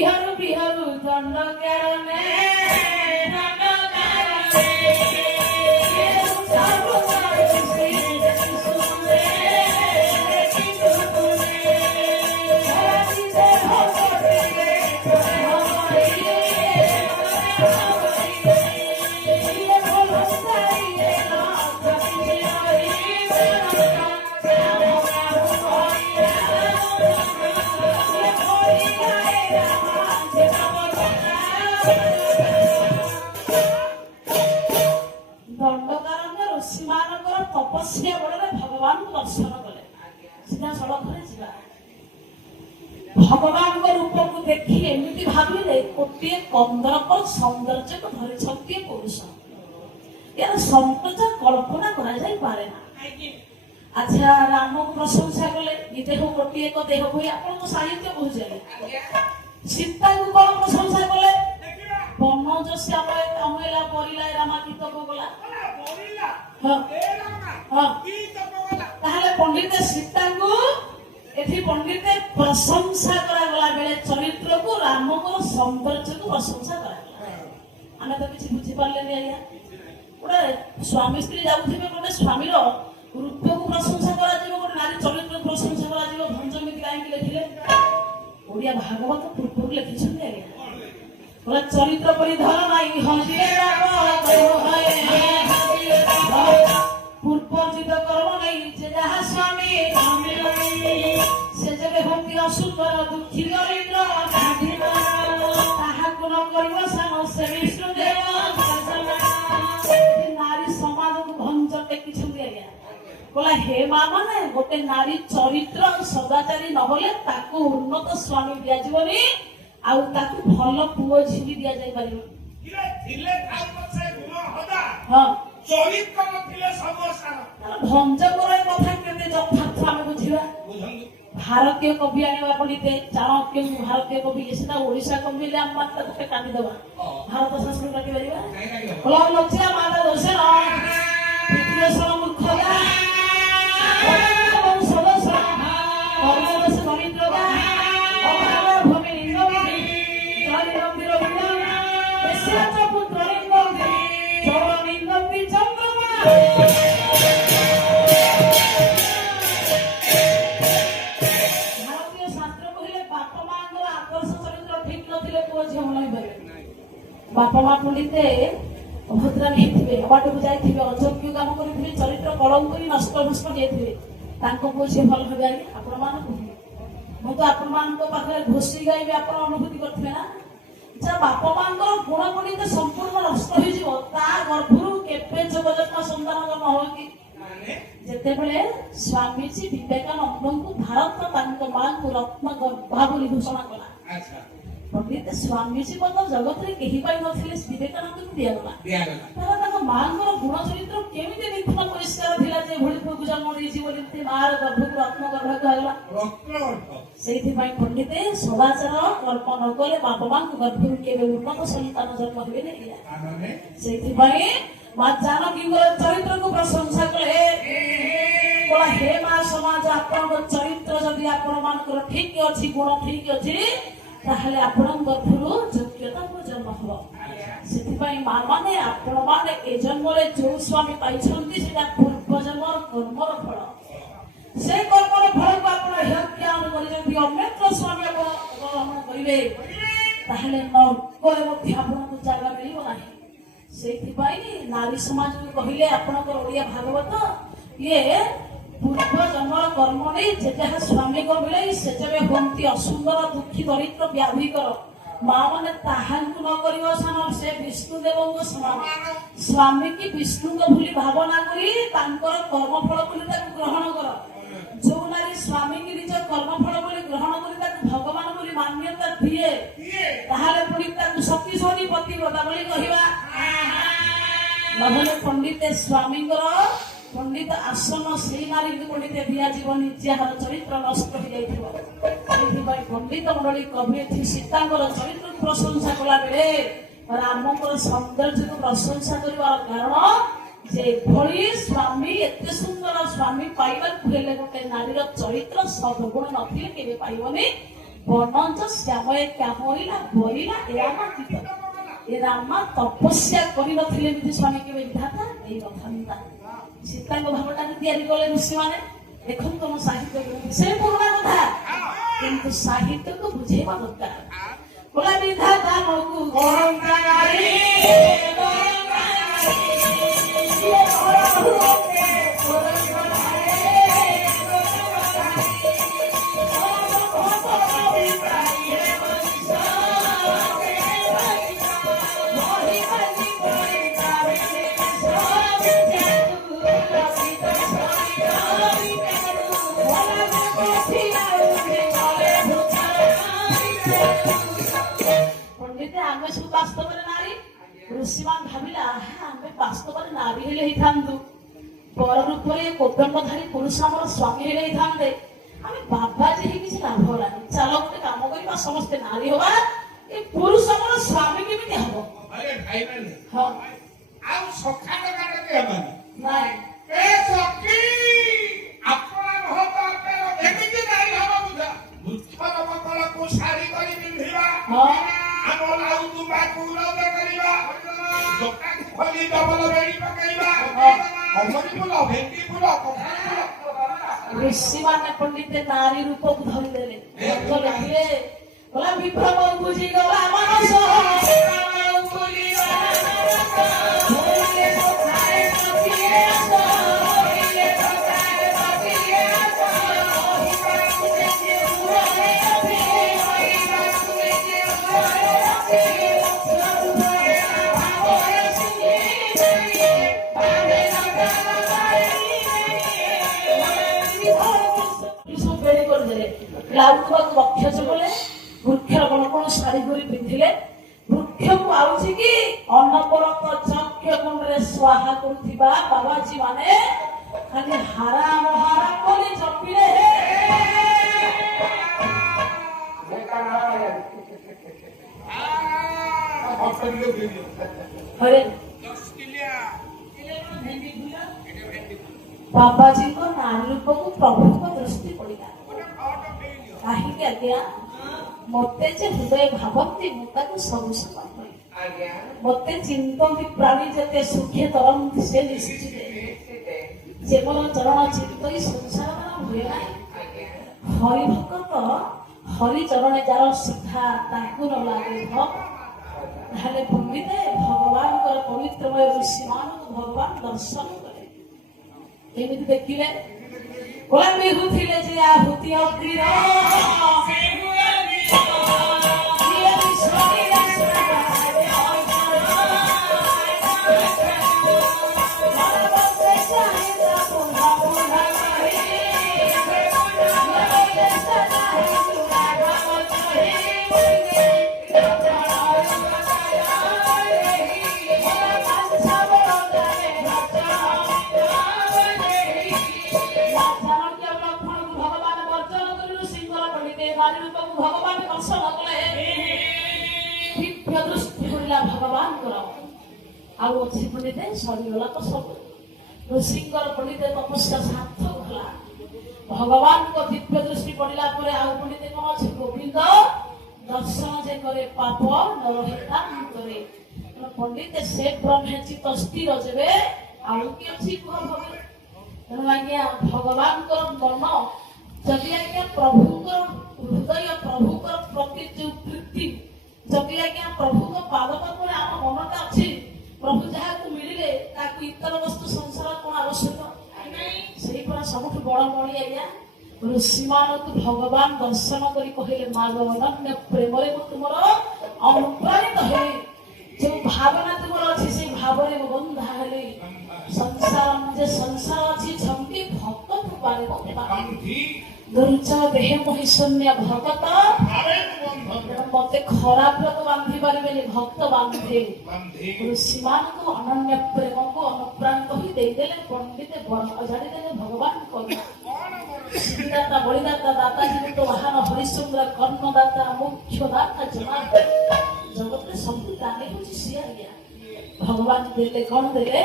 ବିହାରୁ ବିହାରୁ ଦଣ୍ଡକାରଣେ तपस्या बड़े भगवान को दर्शन कले सीधा सड़क जा भगवान रूप को देखी एमती भाविले गोटे कंदरक सौंदर्य को धरी पुरुष यार सौंदर्य कल्पना करा जाई पारे ना। अच्छा राम को प्रशंसा कले ये देह गोटे एक देह हुई आपन को साहित्य बुझे सीता को कौन प्रशंसा कले बन जो श्यामय कमला परिला रामाकित को गला पंडित सीता को एठी पंडित प्रशंसा करा गला बेले चरित्र को राम को सौंदर्य को प्रशंसा करा गला आमे तो किछि बुझी पारले नै आया ओडा स्वामी स्त्री जाउथिबे कोने स्वामी रो रूप को प्रशंसा करा जीवो कोने नारी चरित्र को प्रशंसा करा जीवो भंजमिति काहे कि लेखिले ओडिया भागवत पूर्व लिखिछन नै आया ओडा चरित्र परिधर नाई हजिरे राम कयो है पूर्वजित कर्म नहीं जे जहा स्वामी से जबे होती असुंदर दुखी दरिद्र ताहा गुण करिव सान से विष्णु देव नारी समाज को भंज टेकी छुंदी आया बोला हे मां माने गोटे नारी चरित्र सदाचारी न होले ताको उन्नत स्वामी दिया जीवनी आउ ताको भल पुओ झिली दिया जाय परिबो थिले ठाई पछे गुण होदा हां चरित्र नथिले समस्या भंज करे कथा केते यथार्थ हम बुझिबा भारतीय कवि आनिबा पडिते चाणक्य भारतीय कवि एसिना ओडिसा कवि ले हम मात्र गोटे काटी देबा भारत संस्कृति काटी परिबा बोला लक्ष्या माता दोषन तृतीय सर मूर्खदा और सदस्य कर्मवश दरिद्रदा अभाव भूमि निंदि जाति रंगिर बिना एसिया पुत्र निंदि चोर निंदि चंद्रमा बापा माँ पीड़िते अभद्रा नहीं बाट को जाए अयोग्य काम करेंगे चरित्र कलंक नष्ट नष्ट जाइए पुओ झी भल हे आगे आपण मुझे तो आपण घोषी गाइबे आप अनुभूति करेंगे ना जहाँ बापा माँ गुण पीड़ित संपूर्ण नष्ट हो गर्भर के जगजन्म संतान जन्म हो कि जिते स्वामीजी विवेकानंद को भारत माँ को रत्न गर्भा बोली घोषणा कला पंडित स्वामीजी जगत में कहीं नथिले विवेकानंद को दिगला माँ गुण चरित्र केमी निखुण परिष्कार था जे भूल पुक जन्म देती मार गर्भ को रत्न गर्भ कहला से पंडित सदाचार कल्प न कले बापा माँ गर्भ के उन्नत संतान जन्म हुए से माँ जानकी चरित्र को प्रशंसा कले बोला हे माँ समाज आपण चरित्र जदि आपण मान ठीक अच्छी गुण ठीक अच्छी ताहले आपण गर्भरू योग्यता को जन्म हो से माँ माने आपण माने ए जन्म रे जो स्वामी पाइछंती सेटा पूर्व जन्म कर्मर फल से कर्मर फल को आपण ज्ञान करि जदि अमृत स्वामी ग्रहण करिवे ताहले नरकरे मध्ये आपण को जागा मिलिबो नाही से नारी समाज को कहिले आपण को ओडिया भागवत ये पूर्व जन्म कर्म नहीं जे जहा स्वामी को मिले से जबे होंती असुंदर दुखी दरिद्र व्याधिकर माँ माने ताहांकु न करियो सान से विष्णु देव को समान स्वामी की विष्णु को भूली भावना करी तांकर कर्म फल बोली ताकु ग्रहण कर जो नारी स्वामी की निज कर्म फल बोली ग्रहण करी ताकु भगवान बोली मान्यता दिए ताहाले पुनी ताकु शक्तिशाली पतिव्रता बोली कहिबा नहले पंडित स्वामी पंडित आसन से नारी पंडित दिया जीवन जार चरित्र नष्ट हो जाए पंडित मंडली कवि सीता चरित्र प्रशंसा कला बेले राम सौंदर्य को प्रशंसा कर कारण जे भली स्वामी एते सुंदर स्वामी पाइबा हेले गोटे नारीर चरित्र सद्गुण नथिले केबे पाइबनी বনঞ্চ শ্যাময়ে কামড়িলা বলিলা এরামা গীত এরামা তপস্ୟା କରିନଥିଲେ ଏମିତି ସ୍ୱାମୀ କେବେ ବିଧାତା ଏଇ କଥା ସୀତାଙ୍କ ଭାବଟାକୁ ତିଆରି କଲେ ଋଷିମାନେ। ଦେଖନ୍ତୁ ଆମ ସାହିତ୍ୟ ସେ ପୁରୁଣା କଥା, କିନ୍ତୁ ସାହିତ୍ୟକୁ ବୁଝେଇବା ଦରକାର। ବୋଲା ବିଧାତା ମକୁ ଆମେ ସବୁ ବାସ୍ତବରେ ନାରୀ। ଋଷିମାନ ଭାବିଲା ଆମେ ବାସ୍ତବରେ ନାରୀ ହେଲେ ହେଇଥାନ୍ତୁ, ପର ରୂପରେ କୋଦଣ୍ଡଧାରୀ ପୁରୁଷ ଆମର ସ୍ୱାମୀ ହେଲେ ହେଇଥାନ୍ତେ, ଆମେ ବାବାଜୀ ହେଇ କିଛି ଲାଭ ହେଲାନି। ଚାଲ ଗୋଟେ କାମ କରିବା, ସମସ୍ତେ ନାରୀ ହବା, ଏ ପୁରୁଷ ଆମର ସ୍ୱାମୀ କେମିତି ହବ? ହଁ ଆଉ ସଖା ନାଇଁ ଏ ସଖୀ ଆପଣ ଭୋଟ ଏମିତି ନାରୀ ହବ ବୁଝ ବୃକ୍ଷର ମକଳକୁ ଶାଢ଼ୀ କରି ପିନ୍ଧିବା, ଆମ ଲାଉ ତୁମ୍ବାକୁ ରଦ କରିବା, ଦୋକାନ ଖୋଲି ଡବଲ ବେଡି ପକେଇବା, କମରି ଫୁଲ, ଭେଣ୍ଡି ଫୁଲ, କଖାରୁ ଫୁଲ। ଋଷିମାନେ ପଣ୍ଡିତେ ନାରୀ ରୂପକୁ ଧରିଦେଲେ, ଲେଖିଲେ ଗଲା ବିଭ୍ରମ ବୁଝିଗଲା ମାନସ ଲାଉବାକୁ ରକ୍ଷସ କଲେ, ବୃକ୍ଷର କଣ କଣ ଶାଢୀ କରି ପିନ୍ଧିଲେ, ବୃକ୍ଷକୁ ଆଉଛି କି ଅନବରତ ଯଜ୍ଞ କୁଣ୍ଡରେ ସ୍ୱାହା କରୁଥିବା ବାବାଜୀ ମାନେ ଖାଲି ହାରାମ ହାରାମ ବୋଲି ଜପିଲେ। ବାବାଜୀଙ୍କ ନାରୀ ରୂପକୁ ପ୍ରଭୁଙ୍କ ଦୃଷ୍ଟି ପଡିଲା। କାହିଁକି ଆଜ୍ଞା? ମତେ ଯେ ହୃଦୟ ଭାବନ୍ତି ମୁଁ ତାକୁ ସବୁ ସମାନ କଲି, ମତେ ଚିନ୍ତନ୍ତି ପ୍ରାଣୀ ଯେତେ ସୁଖେ ତରନ୍ତି ସେ ନିଶ୍ଚିତେ, ଯେ ମୋର ଚରଣ ଚିନ୍ତ ସଂସାର ହୁଏ ନାହିଁ। ହରି ଭକ୍ତ ହରି ଚରଣେ ଯାର ସିଧା ତାକୁ ନ ଲାଗେ ତାହେଲେ ପଣ୍ଡିତେ ଭଗବାନଙ୍କର ପବିତ୍ରମୟ ଋଷିମାନଙ୍କୁ ଭଗବାନ ଦର୍ଶନ କଲେ। କେମିତି ଦେଖିଲେ? ଗୋଳା ବିହୁଥିଲେ ଯେ ଆହୁତି ଅଗ୍ନିର ଭଗବାନ ଦର୍ଶନ କଲେ, ଦିବ୍ୟ ଦୃଷ୍ଟି ପଡ଼ିଲା ଭଗବାନଙ୍କର। ଆଉ ଅଛି ପଣ୍ଡିତେ ସରିଗଲା ତ ସବୁ, ଋଷିଙ୍କର ପଣ୍ଡିତେ ତପସ୍ୟା ସାର୍ଥକ ହେଲା। ଭଗବାନଙ୍କ ଦିବ୍ୟ ଦୃଷ୍ଟି ପଡ଼ିଲା ପରେ ଆଉ ପଣ୍ଡିତେ କଣ ଅଛି? ଗୋବିନ୍ଦ ଦର୍ଶନ ଯେ କରେ ପାପ ନ ରହେ ତା ଭିତରେ। ପଣ୍ଡିତେ ସେ ବ୍ରହ୍ମଚିତ ସ୍ଥିର ଯେବେ ଆଉ କି ଅଛି କୁହ ଭବେ। ତେଣୁ ଆଜ୍ଞା ଭଗବାନଙ୍କର ମନ ଯଦି ଆଜ୍ଞା ପ୍ରଭୁଙ୍କର ହୃଦୟ ପ୍ରଭୁଙ୍କର ପ୍ରତି ଯୋଉ ପ୍ରୀତି, ଯଦି ଆଜ୍ଞା ପ୍ରଭୁଙ୍କ ପାଦ ପାଖରେ ଆମ ମନଟା ଅଛି, ପ୍ରଭୁ ଯାହାକୁ ମିଳିଲେ ତାକୁ ଇତର ବସ୍ତୁ ସଂସାର କଣ ଆବଶ୍ୟକ? ସେଇପରା ସବୁଠୁ ବଡ ମଣି ଆଜ୍ଞା ଋଷିମାନଙ୍କୁ ଭଗବାନ ଦର୍ଶନ କରି କହିଲେ, ମାଗ ଅନନ୍ୟ ପ୍ରେମରେ ମୁଁ ତୁମର ଅନୁପ୍ରାଣିତ ହେଲି, ଯୋଉ ଭାବନା ତୁମର ଅଛି ସେଇ ଭାବରେ ମୁଁ ବନ୍ଧା ହେଲି। ସଂସାର ଯେ ସଂସାର ଅଛି ଝଙ୍କି ଭକ୍ତ କୃପାରେ ଦୁର୍ଚ ଦେହ ମହି ଶୂନ୍ୟ ଭଗତ ମତେ ଖରାପ ଲୋକ ବାନ୍ଧି ପାରିବେନି, ଭକ୍ତ ବାନ୍ଧେ। ଋଷିମାନଙ୍କୁ ଅନନ୍ୟ ପ୍ରେମକୁ ଅନୁପ୍ରାଣିତ ହୋଇ ଦେଇଦେଲେ। ପଣ୍ଡିତେ ଅଜାଣିଦେଲେ ଭଗବାନ ଦାତା ବଳିଦାତା ଦାତା ଜୀବିତ ବାହାନ ହରିଶ୍ଚନ୍ଦ୍ର କର୍ଣ୍ଣଦାତା ମୁଖ୍ୟ ଦାତା ଜନାର୍ଦ୍ଦନ, ଜଗତରେ ସବୁ ଦାନୀ ହଉଛି ସିଏ ଆଜ୍ଞା। ଭଗବାନ ଦେଲେ କଣ ଦେଲେ?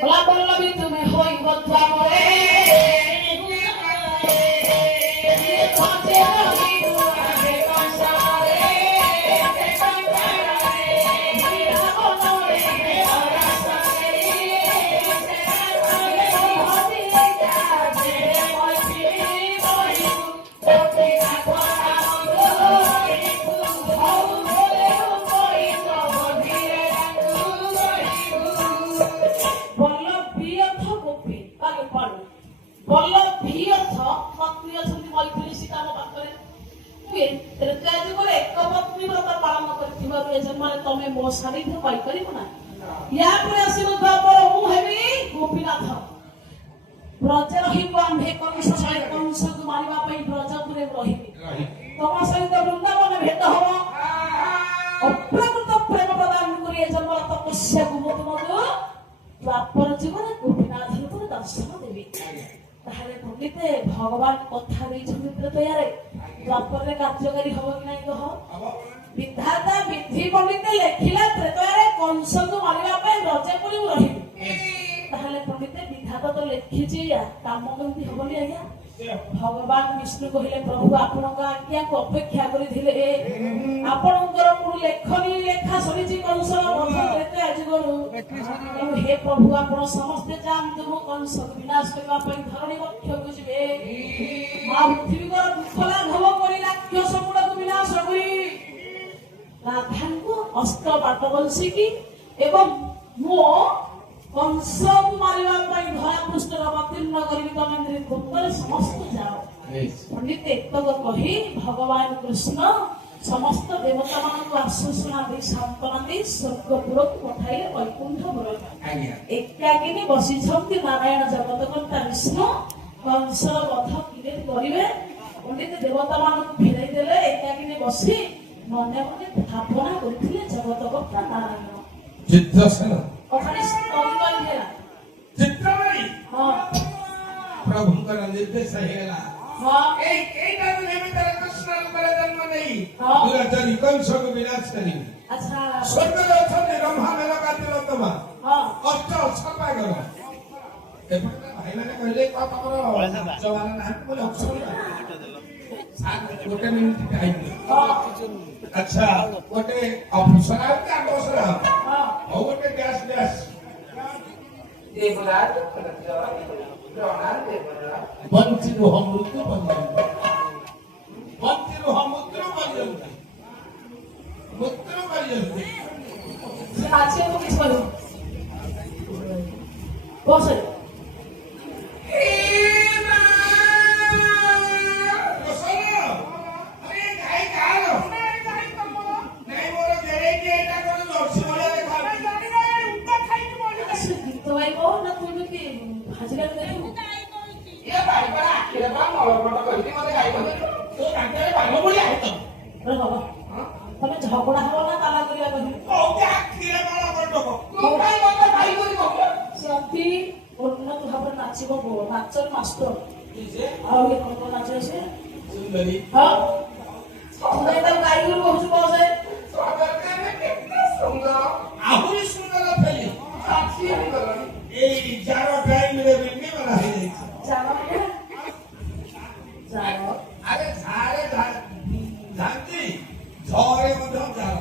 ଭୋଲା ବଲ୍ଲଭୀ ତୁମେ ହୋଇବ ଦ୍ୱାରରେ ତମେ ମୋ ସାନିଧ୍ୟ ପାଇପାରିବ ନା। ୟା ପରେ ଆସିବ ଦ୍ୱାପର, ମୁଁ ହେବି ଗୋପୀନାଥ। ବ୍ରଜେ ରହିବୁ ଆମ୍ଭେ କଂସ ସହିତ, କଂସକୁ ମାରିବା ପାଇଁ ବ୍ରଜପୁରେ ରହିବି। ତମ ସହିତ ବୃନ୍ଦାବନ ଭେଟ ହବ। ଅପ୍ରାକୃତ ପ୍ରେମ ପ୍ରଦାନ କରି ଏ ଜନ୍ମର ତପସ୍ୟାକୁ ମୁଁ ତୁମକୁ ଦ୍ୱାପର ଜୀବନରେ ଗୋପୀନାଥ ରୂପରେ ଦର୍ଶନ ଦେବି। ତାହେଲେ ପଣ୍ଡିତେ ଭଗବାନ କଥା ଦେଇଛନ୍ତି ତ୍ରେତୟାରେ, ଦ୍ୱାପରରେ କାର୍ଯ୍ୟକାରୀ ହବ କି ନାହିଁ କହ? ବିଧାତା ବିଧି ପଣ୍ଡିତେ ଲେଖିଲା ତ୍ରେତୟାରେ କଂସକୁ ମାରିବା ପାଇଁ ବ୍ରଜପୁରୀ ରହିବି। ତାହେଲେ ପଣ୍ଡିତେ ବିଧାତା ତ ଲେଖିଛି, କାମ କେମିତି ହବନି ଆଜ୍ଞା? ଭଗବାନ ବିଷ୍ଣୁ କହିଲେ ପ୍ରଭୁ ଆପଣଙ୍କ ଆଜ୍ଞାକୁ ଅପେକ୍ଷା କରିଥିଲେ, ଆପଣଙ୍କର ପୁଣି ଲେଖନୀ ଲେଖା ସରିଛି କଂସର ବଧ କେତେ ଆଜି ଗଲୁ। ହେ ପ୍ରଭୁ ଆପଣ ସମସ୍ତେ ଯାଆନ୍ତୁ, ମୁଁ କଂସକୁ ବିନାଶ କରିବା ପାଇଁ ଧରଣୀ ବକ୍ଷକୁ ଯିବେ। ମା ପୃଥିବୀଙ୍କର ଦୁଃଖ ଲାଘବ କରି ରାକ୍ଷସ ଗୁଡ଼ାକୁ ବିନାଶ କରି ରାଧାଙ୍କୁ ଅସ୍ତ୍ର ବାଟ ବଂଶୀକି ଏବଂ ମୋ କଂସକୁ ମାରିବା ପାଇଁ ଧରା ପୃଷ୍ଠର ଅବତୀର୍ଣ୍ଣ କରିବି, ତମେ ନୃତ୍ୟରେ ସମସ୍ତ ଯାଅ। ପଣ୍ଡିତ ଏତକ କହି ଭଗବାନ କୃଷ୍ଣ ସମସ୍ତ ଦେବତାମାନଙ୍କୁ ଆଶ୍ୱାସନା ଦେଇ ସାନ୍ତ୍ୱନା ଦେଇ ସ୍ୱର୍ଗପୁରକୁ ପଠାଇଲେ ବୈକୁଣ୍ଠ ପୁରକୁ। ଏକାକିନି ବସିଛନ୍ତି ନାରାୟଣ ଜଗତକର୍ତ୍ତା ବିଷ୍ଣୁ, କଂସର ବଧ କିଭଳି କରିବେ ପଣ୍ଡିତ ଦେବତାମାନଙ୍କୁ ଫେରାଇ ଦେଲେ। ଏକାକିନି ବସି ମନେ ମନେ ଭାବନା କରିଥିଲେ ଜଗତକର୍ତ୍ତା ନାରାୟଣ। ପ୍ରଭୁଙ୍କର ନିର୍ଦ୍ଦେଶ ହେଇଗଲା। ଏଇଟାରୁ ନିମିତ୍ତରେ କୃଷ୍ଣ ରୂପରେ ଜନ୍ମ ନେଇ ଦୁରାଚାରୀ କଂସକୁ ବିନାଶ କରିବେ। ସ୍ୱର୍ଗରେ ଅଛନ୍ତି ବ୍ରହ୍ମା ମେନକା ତିଲୋତ୍ତମା, ଅଷ୍ଟ ସର୍ବାଗର। ଏପଟେ ଭାଇମାନେ କହିଲେ ତମର ଯବାନ ନାହାନ୍ତି ବୋଲି ଗୋଟେ ମିନିଟ ଟାଇମ୍। ଆଚ୍ଛା ଗୋଟେ ଅପସରା ଆଗସରା ଆଉ ଗୋଟେ ଗ୍ୟାସ୍ ଗ୍ୟାସ୍ ବଞ୍ଚି ରୁହ ମୃତ୍ୟୁ ପର୍ଯ୍ୟନ୍ତ, ବଞ୍ଚି ରୁହ ମୃତ୍ୟୁ ପର୍ଯ୍ୟନ୍ତ, ମୃତ୍ୟୁ ପର୍ଯ୍ୟନ୍ତ। ତମେ ଝଗଡା ହବ ନା ତାଲା କରିବା ସେମିତି ଉନ୍ନତ ଭାବରେ ନାଚିବ ନାଚର ମାଷ୍ଟର ଆଉ ନାଚ ସେ ଗାଈଗୋରୁ କହୁଛୁ ବସେ ଆହୁରି ସୁନ୍ଦର ଫେଲି ଏଇ ଯାର ଟାଇମରେ ବିଣ୍ଡି ବନା ହେଇଯାଇଛି। ଆରେ ଝାରେ ଝାନ୍ତି ଝରେ ମଧ୍ୟ ଝାର